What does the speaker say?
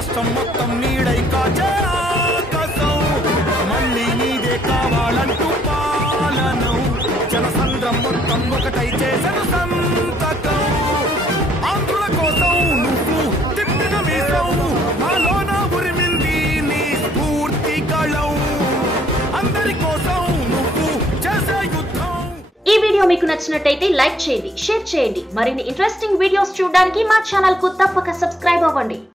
రాష్ట్రం మొత్తం నీడై కాచే ఆకాశం మళ్ళీ నీదే కావాలంటూ పాలనం జనసంద్రం మొత్తం ఒకటై చేసను సంతకం ఆంధ్రుల కోసం నువ్వు తిప్పిన మీసం మాలోన ఉరిమింది నీ స్ఫూర్తి కళం అందరి కోసం నువ్వు చేసే యుద్ధం. ఈ వీడియో మీకు నచ్చినట్టయితే లైక్ చేయండి, షేర్ చేయండి. మరిన్ని ఇంట్రెస్టింగ్ వీడియోస్ చూడడానికి మా ఛానల్ కు తప్పక సబ్స్క్రైబ్ అవ్వండి.